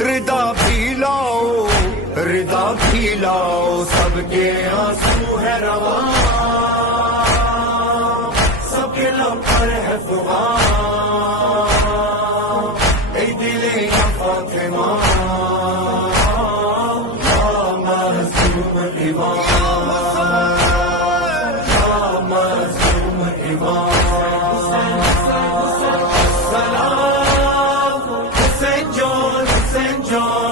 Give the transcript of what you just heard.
ردا بھی لاؤ ردا بھی لاؤ، سب کے آنسو ہے رواں، سب کے لب پر ہے فغاں، اے دل یا فاطمہ یا معصوم امام، یا معصوم امام، سلام حسین جان حسین جان